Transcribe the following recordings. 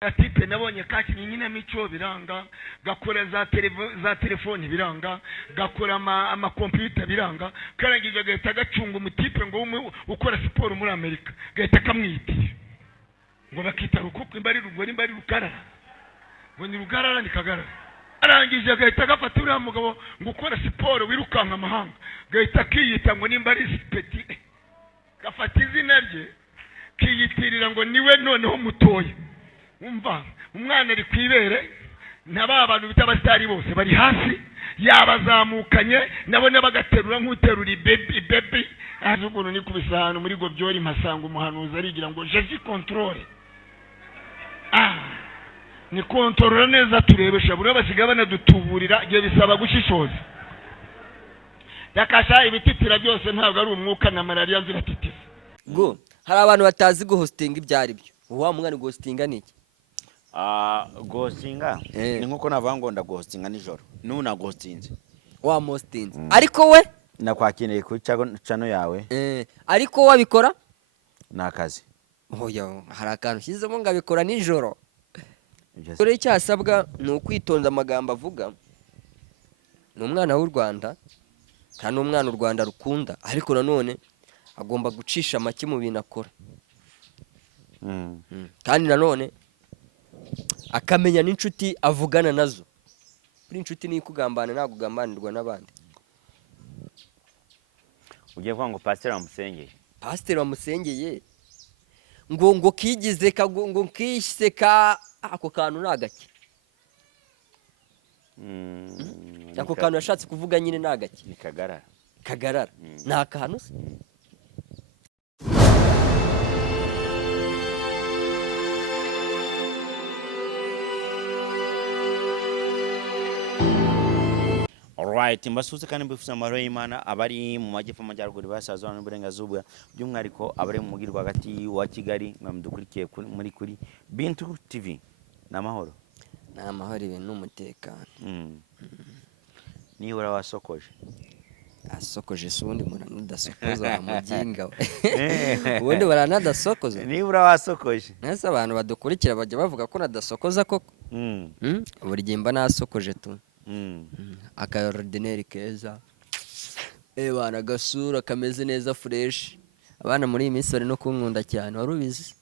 atipe nabonye kakinnye inkinamico biranga, gakora za telefoni biranga, gakora amakompiyuta biranga, karangije agahita gacunga umutipe ngo ukora siporo muri Amerika gahita kamwitira ngo bakita rukuko imbari rugori imbari rukarara ngo ni rugarara ni kagarara. Arangije agahita gafata uriya mugabo ngo ukora siporo wirukanka amahanga gahita kiyita ngo nimba ari Petit, gafata izina rye kiyitirira ngo niwe noneho mutoya. Umva umwana ari kwibere naba abantu bita abastari bose bari hasi yabazamukanye nabone bagaterura nk'uterura baby azukuntu ni kubisano muri gobyori mpasanga umuhanuzi arigira ngo Jésus contrôle ni contrôle neza turebesha buri basiga banadutuburira igihe bisaba gushishoza yakasha ibititira byose ntabwo ari umwuka na malaria ziratitira go. Hari abantu batazi guhostinga ibyari byo. Wa mwana guhostinga niki? Ghostinga ni nkuko navuga ngo ndaghostinga nijoro nuna ghostinze wa mostinze ariko we nakwakeneye ku cano yawe ariko wabikora nakazi. Oya hari akantu shizemo ngabikora nijoro. Kore icyasabwa ni ukwitonda amagambo avuga. Ni umwana w'u Rwanda kandi umwana u Rwanda rukunda ariko nanone agomba gucisha make mu bintu akora. Kandi nanone akamenya n'inshuti avugana nazo. Kuri inshuti ni kugambana nta kugambanirwa n'abandi. Ugiye kwa ngo pastor amusengeye. Pastor amusengeye ngo kigize ngo kiseka ako kantu nagake. Ako kantu yashatse kuvuga nyine nagake. Ni kagarara. Kagarara. Nta kantu se. Alright, mbasuze kandi mbifuza amahoro y'Imana abari mu majyepfo amajyaruguru basazwa n'uburengazuba by'umwariko abari mu mugirwa hagati wa Kigali mwamudukurikiye muri kuri Bintu TV n'amahoro. N'amahoro ibintu n'umutekano. Nibura wasokoje. Asokoje sundi mudasokoza amuginga we. Ubundi baranadasokoza. Nibura wasokoje. Nese abantu badukurikira bajya bavuga ko nadasokoza koko. Buri gimba nasokoje tu. Aka ordinaire keza bana gasura kameze neza fresh. Abana muri iyi minsi bari no kunkunda cyane warubizi.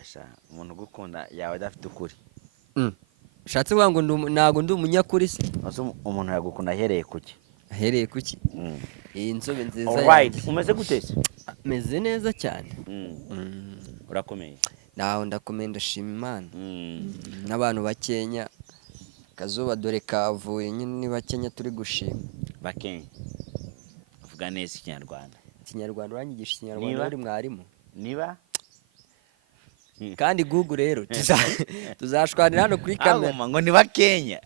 Asha umuntu gukunda yawe adafite ukuri. Shatse ngo nago ndi umunyakuri se. Umuntu yagukunda ahereye kuki? Ahereye kuki? Iyi nzobe nziza. Alright, umeze gutese? Meze neza cyane. Urakomeye. Naho ndakomeye ndashima Imana. N'abantu bakenya kazuba dore kavuye nyine ni bakenya turi gushima. Bakenya. Uvuga neza Ikinyarwanda. Ikinyarwanda uranyigisha Ikinyarwanda ari mwarimu. Niba kandi Google rero tuzashwanira hano kuri kamera ngo ni bakenya.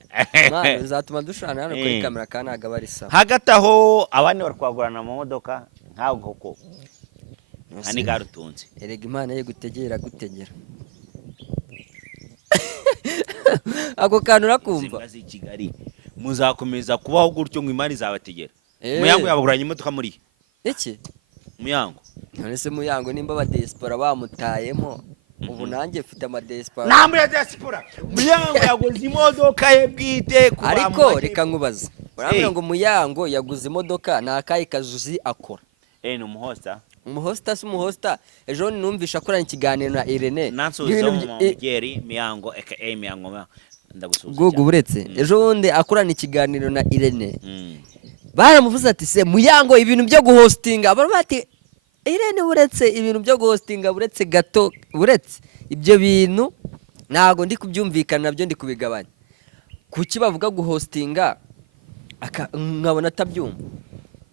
Mwana uzatuma dushwana hano kuri kamera kandi agabari sawa. Hagati aho abandi barkwagurana mu modoka ntago koko. Hani garutunze. Erega Imana ye gutegera gutegera. Ako kantu rakumva. Zimaze Kigali muzakomeza kubaho gutyo ngo imari zabategera. Muyango yabaguranye imodoka muri. Iki? Muyango. None se Muyango nimba ba diaspora bamutayemo. Ubu nanjye mfite ama diaspora. Namwe ya diaspora. Muyango yaguze imodoka ye bwite kuba. Ariko reka nkubaza. Urambwira ngo Muyango yaguze imodoka nakaye kazuzi akora. Ni umuhosta. Umuhosta si umuhosta. Ejo numvisha akorana ikiganiro na Irene. Nansubiza mu Mugeri Muyango aka Muyango ndagusubiza. Gugu buretse. Ejo wundi akorana ikiganiro na Irene. Baramuvuze ati se Muyango ibintu byo guhostinga bati Irene buretse ibintu byo guhostinga buretse gato buretse ibyo bintu ntago ndi kubyumvikana nabyo ndi kubigabanya. Kuki bavuga guhostinga nkabona atabyumva.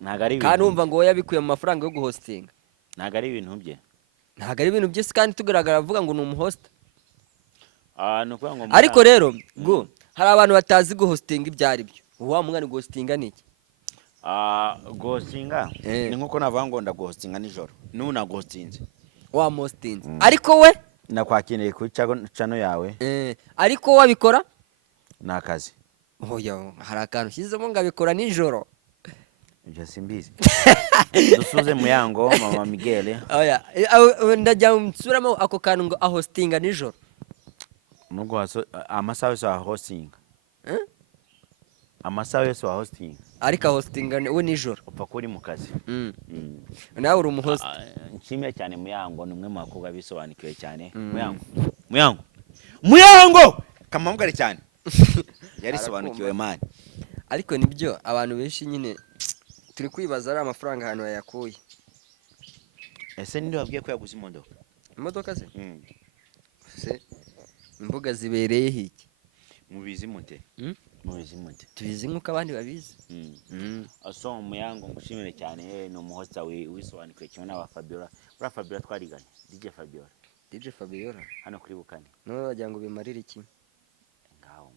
Ntago ari kandi umva ngo yabikuye mu mafaranga yo guhostinga. Ntago ari ibintu bye. Ntago ari ibintu bye kandi tugaragara avuga ngo ni umuhosta. Nukuvuga ngo ariko rero go hari abantu batazi guhostinga ibyari byo. Wa mwana guhostinga niki? Ghostinga ni nkuko navuga ngo ndaghostinga nijoro nuna ghostinze wa mostinze ariko we nakwakeneye ku cano yawe ariko wabikora nakazi. Oya hari akantu shizemo ngabikora nijoro. Ibyo simbizi. Dusuze Muyango mama Miguel. Oya ndajya msuramo ako kantu ngo ahostinga nijoro. nubwo amasaha yose wa hosting Eh? amasaha yose wa hosting ariko hostinga we nijoro. upfa kuri mu kazi. Nawe uri umuhost. Nshimiye cyane Muyango, ni umwe mu bakobwa bisobanukiwe cyane. Muyango kamambware cyane yarisobanukiwe man. Ariko nibyo abantu benshi nyine turi kwibaza ari amafaranga ahantu yayakuye. Ese ninde wabwiye ko yaguze imodoka? Imodoka ze se imbuga zibereye hiki Mubizi mute? Mubizi mute? tubizi nk'uko abandi babizi. Aso Muyango ngushimire cyane, ni umuhosta wisobanukiwe cyane n'aba Fabiola. Bra Fabiola twariganye, DJ Fabiola hano kuri Bukane. No bajya ngo bimarire iki? Ngaho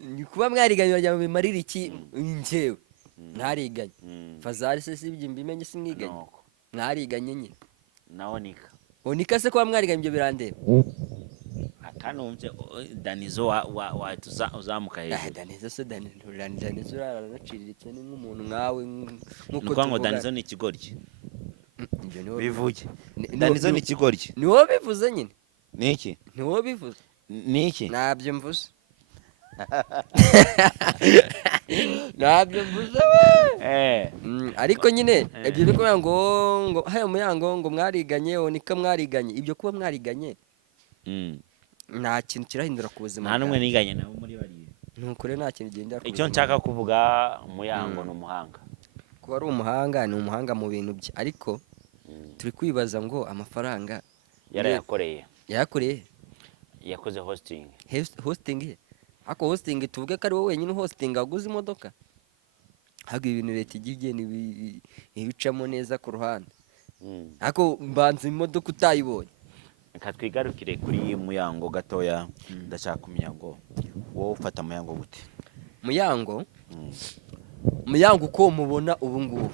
ni kuba mwariganye bajya ngo bimarire iki? Njyewe ntariganye. Fazari se sibye mbimenye simwiganye. Mwariganye nyine naonika Onika se kuba mwariganye ibyo birandeba. Atano umse Danizo wa uzamuka hejuru. Danizo se Danizo araraciriritse ni nk'umuntu nkawe nkuko ngo Danizo ni ikigoryi. Bivuge Danizo ni ikigoryi. Ni wowe bivuze nyine. Niki? Ni wowe bivuze. Niki? Nabyo mvuze. Nabyo mvuze we. Ariko nyine ibyo bikora ngo haya Muyango ngo mwariganye Onika mwariganye ibyo kuba mwariganye. Nta kintu kirahindura ku buzima. Nta numwe niganye nabo muri bari. Nukure nta kintu gendera ku. Icyo nshaka kuvuga Muyango ni umuhanga. Kuba ari umuhanga ni umuhanga mu bintu bye, ariko turi kwibaza ngo amafaranga yarayakoreye. Yakoze hosting. Hosting. Ako hosting tuvuge ko ari wowe wenyine hosting aguze imodoka. Hago ibintu leta igiye ni ibicamo neza ku ruhande. Ako mbanza imodoka utayibonye. Reka twigarukire kuri Muyango gatoya. Ndashaka kumenya ngo wowe ufata Muyango gute? Muyango uko mubona ubu ngubu.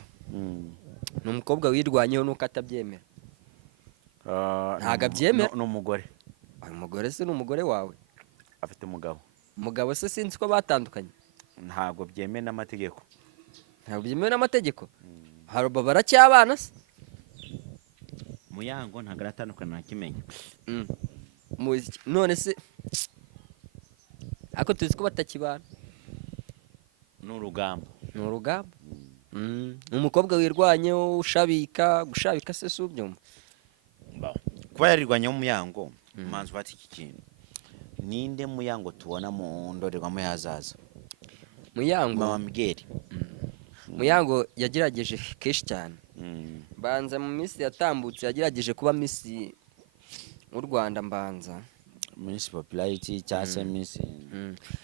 Ni umukobwa wirwanyeho nuko atabyemera. Ntago abyemera. Ni umugore. Umugore se ni umugore wawe? Afite umugabo. Umugabo se sinzi ko batandukanye. Ntago byemeye n'amategeko. Ntago byemeye n'amategeko. Haroba baracyabana se? Muyango ntago aratandukana nakimenya. None se ako tuzi ko batakibana. N'urugamba. Umukobwa wirwanyeho gushabika se subyumva. Kuba yarirwanyeho Muyango manzi bati iki kintu. Ninde Muyango tubona mu ndorerwamo yazaza? Mama Miguel. Muyango yagerageje keshi cyane. Banza mu minsi yatambutse yagerageje kuba Miss u Rwanda mbanza. Miss Popularity cyase Miss.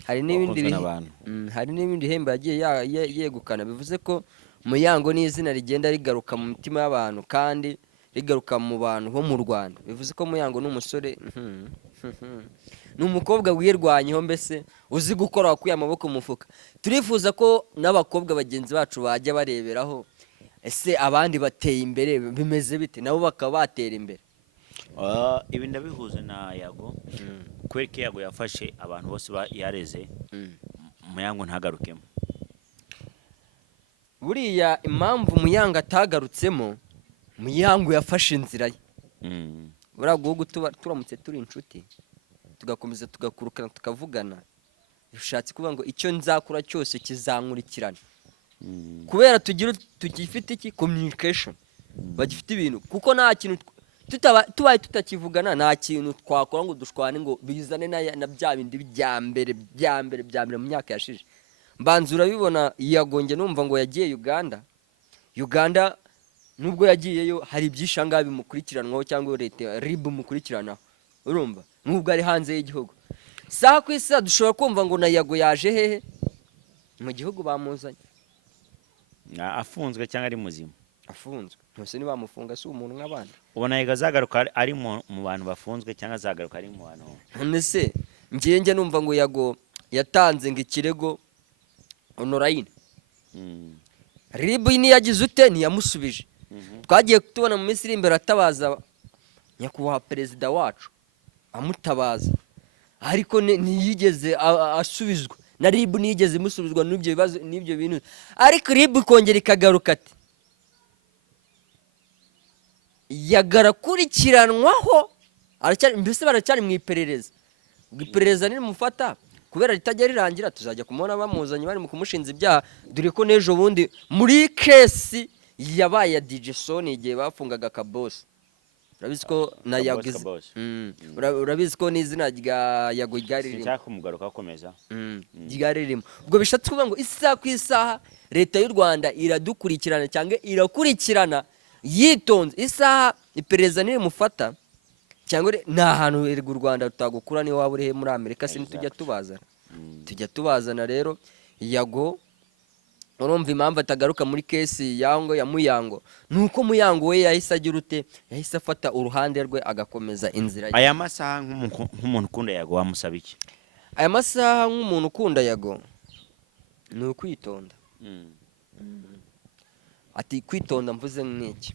Hari n'ibindi hembe yagiye yegukana, bivuze ko Muyango ni izina rigenda rigaruka mu mitima y'abantu kandi rigaruka mu bantu bo mu Rwanda. Bivuze ko Muyango n'umusore ni umukobwa wirwanyeho, mbese uzi gukora wakuye amaboko mu mufuka. Turifuza ko n'abakobwa bagenzi bacu bajya bareberaho, ese abandi bateye imbere bimeze bite nabo bakaba batera imbere. Ibi ndabihuze na Yago. Kwereke Yago yafashe abantu bose yareze. Muyango ntagarukemo. Buriya impamvu Muyango atagarutsemo, Muyango yafashe inzira ye. Buriya guhugu turamutse turi inshuti tugakomeza tugakurukana tukavugana, bishatse kuvuga ngo icyo nzakura cyose kizankurikirana. Kubera tugifite iki communication, bagifite ibintu, kuko nta kintu tubaye tutakivugana, nta kintu twakora ngo dushwane ngo bizane na bya bindi bya mbere mu myaka yashije. Mbanzura bibona yagonge numva ngo yagiye Uganda nubwo yagiyeyo hari ibyishanga bimukurikiranwaho cyangwa leta RIB mukurikirana, urumva nubwo ari hanze y'igihugu. Saha ku isa dushobora kumva ngo na Yago yaje hehe mu gihugu bamuzanye. Afunzwe cyangwa ari muzima? Afunzwe. Ntose ni bamufunga si umuntu nk'abandi. Ubona Yago azagaruka ari mu bantu bafunzwe cyangwa azagaruka ari mu bantu? Nese njye numva ngo Yago yatanze ngo ikirego online. RIB ni yagize ute ntiyamusubije. Twagiye kutubona mu Misiri imbere atabaza nyakubahwa perezida wacu amutabaza, ariko ntiyigeze asubizwa na RIB, nigeze musubizwa n'ibyo bibazo n'ibyo bintu, ariko RIB kongera ikagaruka ati yagarakurikiranwaho mbese baracyari mu iperereza. Ubwo iperereza nirimufata kubera ritajya rirangira tuzajya kumubona bamuzanye bari mu kumushinza ibyaha, dore ko n'ejo bundi muri kesi yabaye ya DJ Sony igihe bafungaga Kabosi. Urabizi ko na Yago urabizi ko n'izina rya Yago ryari ririmo. Sinshaka kumugaruka akomeza. Ryari ririmo. Ubwo bishatse kuvuga ngo isaha ku isaha leta y'u Rwanda iradukurikirana cyangwa irakurikirana yitonze. Isaha iperereza nirimufata cyangwa nta hantu u Rwanda rutagukura niyo waba uri muri Amerika se tujya tubazana rero Yago. Urumva impamvu atagaruka muri kesi yango ya Muyango nuko Muyango we yahise agira ute, yahise afata uruhande rwe agakomeza inzira ye. Aya masaha nk'umuntu ukunda Yago wamusaba iki? Aya masaha nk'umuntu ukunda Yago ni ukwitonda. Ati kwitonda mvuze nk'iki?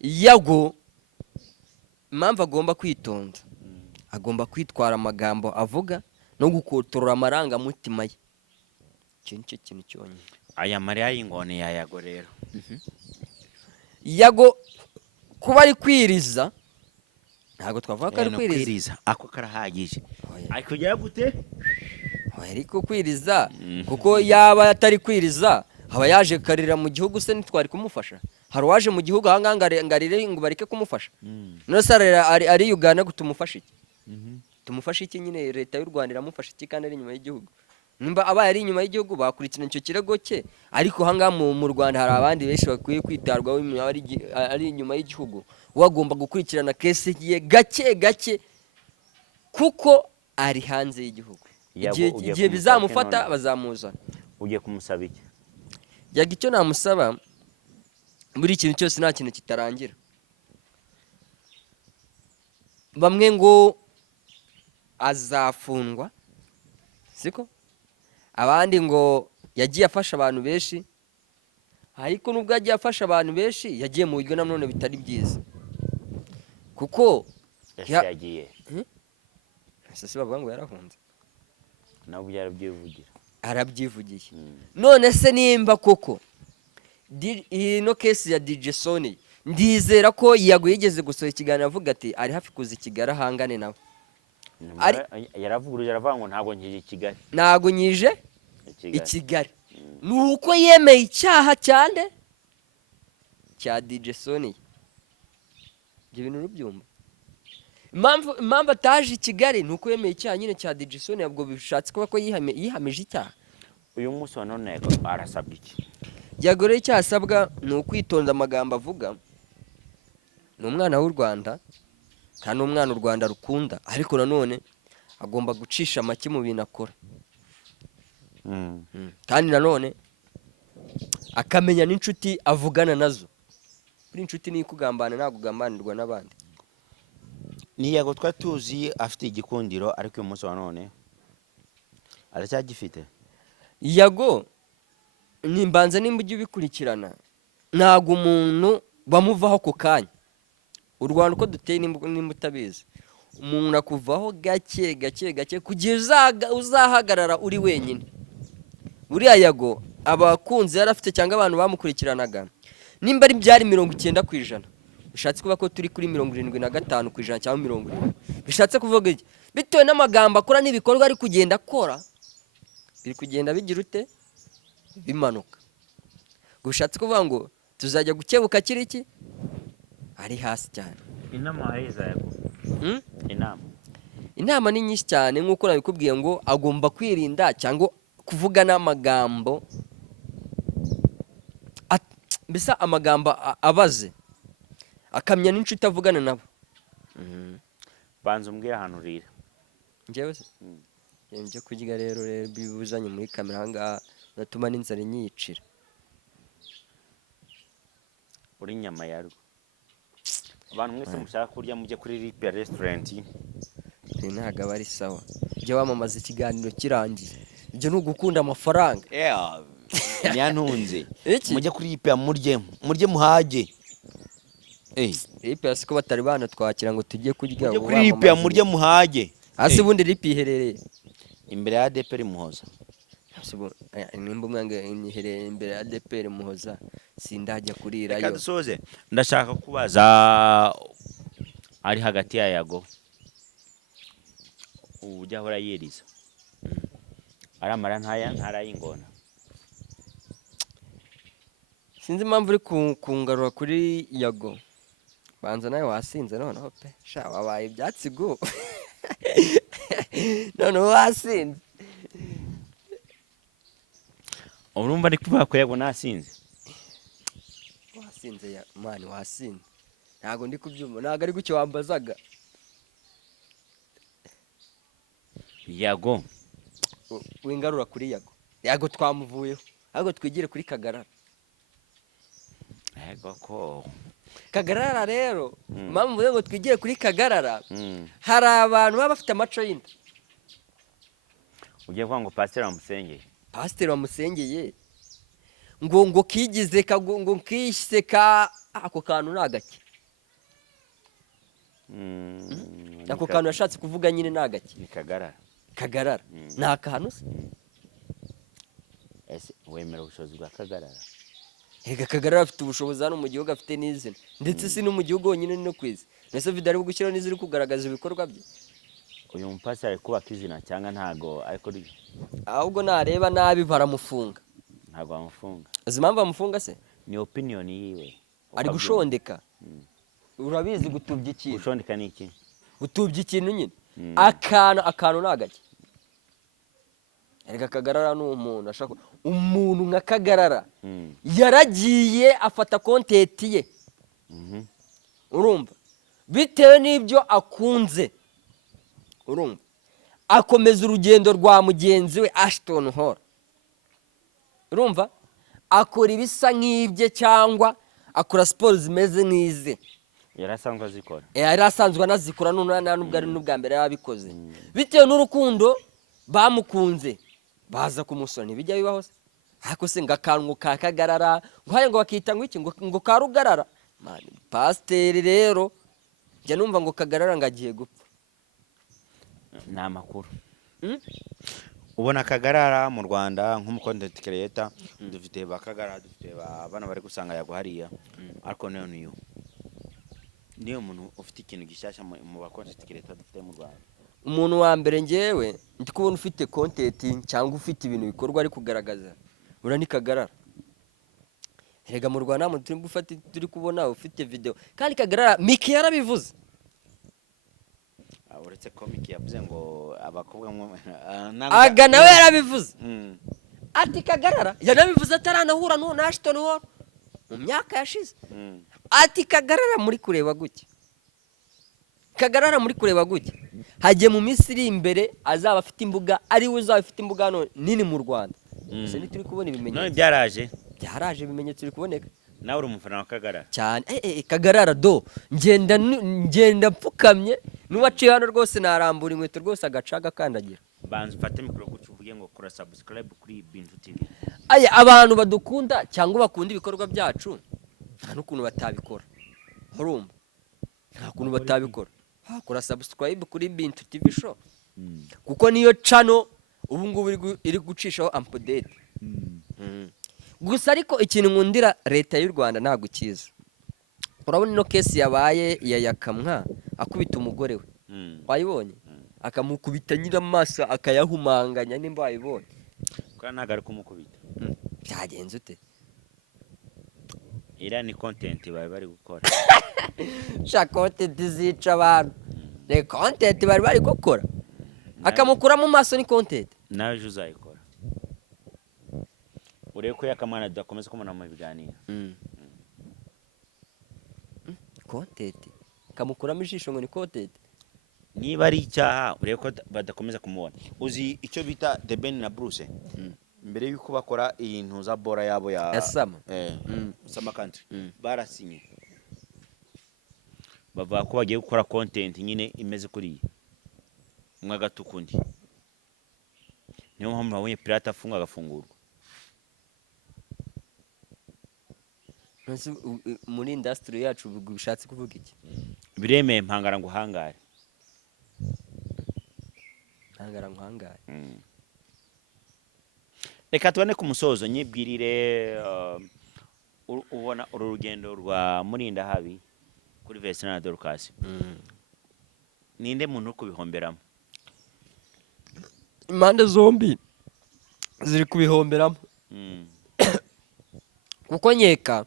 Yago impamvu agomba kwitonda, agomba kwitwara amagambo avuga no gukotorora amarangamutima ye. Kintu cyonyine. Aya Mariya y'ingone ya Yago rero. Yago kuba ari kwiriza ntago twavuga ko ari kwiriza. Ako karahagije. Ariko kujya gute? Ariko kwiriza kuko yaba atari kwiriza haba yaje karira mu gihugu se ntitwari kumufasha. Hari waje mu gihugu ahangangarire ngo bareke kumufasha. None se ari Uganda gutumufasha iki? Tumufasha iki nyine leta y'u Rwanda iramufasha iki kandi ari inyuma y'igihugu? Nimba abaye ari inyuma y'igihugu bakurikirana icyo kirego cye, ariko hanga mu Rwanda hari abandi benshi bakwiye kwitarwaho ari inyuma y'igihugu. Wagomba gukurikirana kesi ye gake kuko ari hanze y'igihugu. Igihe bizamufata bazamuzana. Ugiye kumusaba iki? Yaga icyo namusaba buri kintu cyose nta kintu kitarangira. Bamwe ngo azafungwa siko, abandi ngo yagiye afasha abantu benshi, ariko nubwo yagiye afasha abantu benshi yagiye mu buryo nanone bitari byiza kuko yagiye ese bavuga ngo yarahunze nabo byarabyivugira arabyivugiye. None se nimba koko ino kesi ya DJ Sony ndizera ko Yago yigeze gusohora ikiganiro avuga ati ari hafi kuza Kigali ahangane nawe. Yaravuguruje aravuga ngo ntago nkije Kigali. Ntago nyije Kigali. Nuko yemeye icyaha cyande cya DJ Sony. Ibyo bintu rubyumva. Impamvu ataje Kigali nuko yemeye icyaha nyine cya DJ Sony, ubwo bishatse kuba ko yihamije icyaha. Uyu munsi wa none arasabwa iki? Yago rero icyaha asabwa ni ukwitonda amagambo avuga. Ni umwana w'u Rwanda kandi umwana u Rwanda rukunda, ariko nanone agomba gucisha make mu bintu akora. Kandi nanone akamenya n'inshuti avugana nazo. Buri inshuti ni ikugambana ntabwo ugambanirwa n'abandi. Ni Yago twatuzi afite igikundiro, ariko uyu munsi wa none aracyagifite. Yago nimbanza nimba ujye ubikurikirana ntabwo umuntu bamuvaho ku kanya. U Rwanda uko duteye nimba utabizi, umuntu akuvaho gake kugeza uzahagarara uri wenyine. Buriya Yago abakunzi yari afite cyangwa abantu bamukurikiranaga nimba ari byari 90%, bishatse kuba ko turi kuri 75% cyangwa 70%. Bishatse kuvuga iki? Bitewe n'amagambo akora n'ibikorwa ari kugenda akora, biri kugenda bigira ute bimanuka. Gushatse kuvuga ngo tuzajya gukebuka kiriki ari hasi cyane. Inama hariza Yago. Inama ni nyinshi cyane nk'uko nabikubwiye ngo agomba kwirinda cyangwa kuvuga n'amagambo bisa amagambo abaze, akamya n'inshuti avugana nabo. Banza umbwira ahantu urira. Njyewe se njye kurya rero bibuzanye muri kamera hanga natuma n'inzara inyicira. Uri nyama yarwo. Abantu mwese mushaka kurya mujye kuri Ripe Restaurant. Ntago bari sawa. Njye wamamaza ikiganiro kirangiye. Ibyo n'ugukunda amafaranga. Nyanunze. Mujye kuri Ripe murye muhage. Ripe asiko batari bana twakira ngo tujye kurya. Mujye kuri Ripe murye muhage. Hasi bundi Ripe iherereye imbere ya ADPR Muhoza. Nimba umwange inyihereye imbere ya ADPR Muhoza sindajya kurirayo. Reka dusoze. Ndashaka kubaza ari hagati ya Yago ujya ahora yiriza aramara ntarayingona. sinzi impamvu uri kungarura kuri Yago. Banza nawe wasinze noneho pe sha wabaye ibyatsi go noneho wasinze. Urumva ari kuvuga ko Yago nasinze. Wasinze ya mani wasinze. Ntago ndi kubyumva, ntago ari gucyo wambazaga. Yago Wingarura kuri Yago. Yago twamuvuyeho. Ahubwo twigire kuri Kagarara. Yego ko Kagarara rero, mpamvu mvuze ngo twigire kuri Kagarara, hari abantu baba bafite amaco y'inda. ugiye kuvuga ngo pasiteri wamusengeye. Pasiteri wamusengeye ngo kigize ngo kishise ka ako kantu nagake. Ako kantu yashatse kuvuga nyine nagake. Ni Kagarara. Kagarara. Nta kantu se. Ese wemera ubushobozi bwa Kagarara? Ega Kagarara afite ubushobozi hano mu gihugu, afite n'izina. Ndetse si no mu gihugu honyine no kwezi. Nese video ari gushyiraho n'iziri kugaragaza ibikorwa bye. Uyu mupasiteri ari kubaka izina cyangwa ntago ariko Ahubwo nareba nabi baramufunga. ntago bamufunga. Uzi impamvu bamufunga se? Ni opinion yiwe. Ari gushondeka. Urabizi gutubya ikintu. Gushondeka ni iki? Gutubya ikintu nyine. Akantu nagake. Erega Kagarara ni umuntu ashaka umuntu nka Kagarara. Yaragiye afata content ye. Urumva? Bitewe n'ibyo akunze. Urumva? Akomeza urugendo rwa mugenzi we Ashton Hall. Urumva? Akora ibisa nk'ibye cyangwa akora siporo zimeze nk'ize. Yarasanzwe azikora. Yarasanzwe anazikora nubwo ari n'ubwa mbere yabikoze. Bitewe n'urukundo bamukunze baza kumusona bijya bibaho se. Ariko se ngakantu ka Kagarara ngo bakita ngo iki ngo ka Rugarara. Man, pasiteri rero njya numva ngo Kagarara ngagiye gupfa. Ni amakuru. Ubona Kagarara mu Rwanda nk'umucontent creator dufite ba Kagarara, dufite abana bari gusanga Yago hariya, ariko niyo muntu ufite ikintu gishyashya mu ba content creator dufite mu Rwanda. Umuntu wa mbere ngewe ndi kubona ufite content cyangwa ufite ibintu bikorwa ari kugaragaza urani Kagarara. Erega mu Rwanda mu turi kubona ufite video kandi Kagarara Miki yarabivuze. Uretse komiki yavuze ngo abakobwa aga nawe yarabivuze. Ati Kagarara yarabivuze ataranahura na Ashton Hall mu myaka yashize. Ati Kagarara muri kureba guke. Kagarara muri kureba guke. Hagiye mu Misiri imbere azaba afite imbuga ari we uzaba afite imbuga hano nini mu Rwanda. Ese turi kubona ibimenyetso. None byaraje Ibimenyetso biri kuboneka. Nawe uri umufana wa Kagarara Cyane Kagarara do ngenda mpfukamye n'uwaciye hano rwose narambura inkweto rwose agacaga kandagira. Banza ufate mikoro gucyo uvuge ngo kora subscribe kuri Bintu TV. Aya abantu badukunda cyangwa bakunda ibikorwa byacu nta n'ukuntu batabikora. Urumva? Nta kuntu batabikora. Kora subscribe kuri Bintu TV show. Kuko niyo channel ubu ngubu iri gucishaho update. Gusa ariko ikintu nkundira leta y'u Rwanda ntago kiza. Urabona no case yabaye ya Yakamwa akubita umugore we. Wayibonye? Akamukubita nyira amaso akayahumanganya nimba wayibonye. Kwa ntago kumukubita. Byagenze ute? Ira ni content bari gukora. Sha content zica abantu. Ne content bari gukora. Akamukura mu maso ni content. Nawe ejo uzayikora. Urebe ko Yakamana adakomeza kumona mu biganiro. Content. Kamukuramo ijisho ngo ni content. Niba ari icyaha urebe ko badakomeza kumubona. Uzi icyo bita The Ben na Bruce. Mbere yuko bakora iyi ntuza bora yabo ya Sama. Sama country. Barasinye. Bavuga ko bagiye gukora content nyine imeze kuri umwe gatukundi. Niyo mpamvu babonye pirate afunga agafungurwa. Muri industry yacu bishatse kuvuga iki? Biremeye mpangara ngo hangare. Hangara ngo hangare. Reka tubone ku musozo nyibwirire ubona uru rugendo rwa Murinda Habi kuri Vesna Dorcas. ninde muntu uri kubihomberamo? impande zombi ziri kubihomberamo kuko nkeka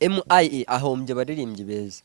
MIE ahombye abaririmbyi beza.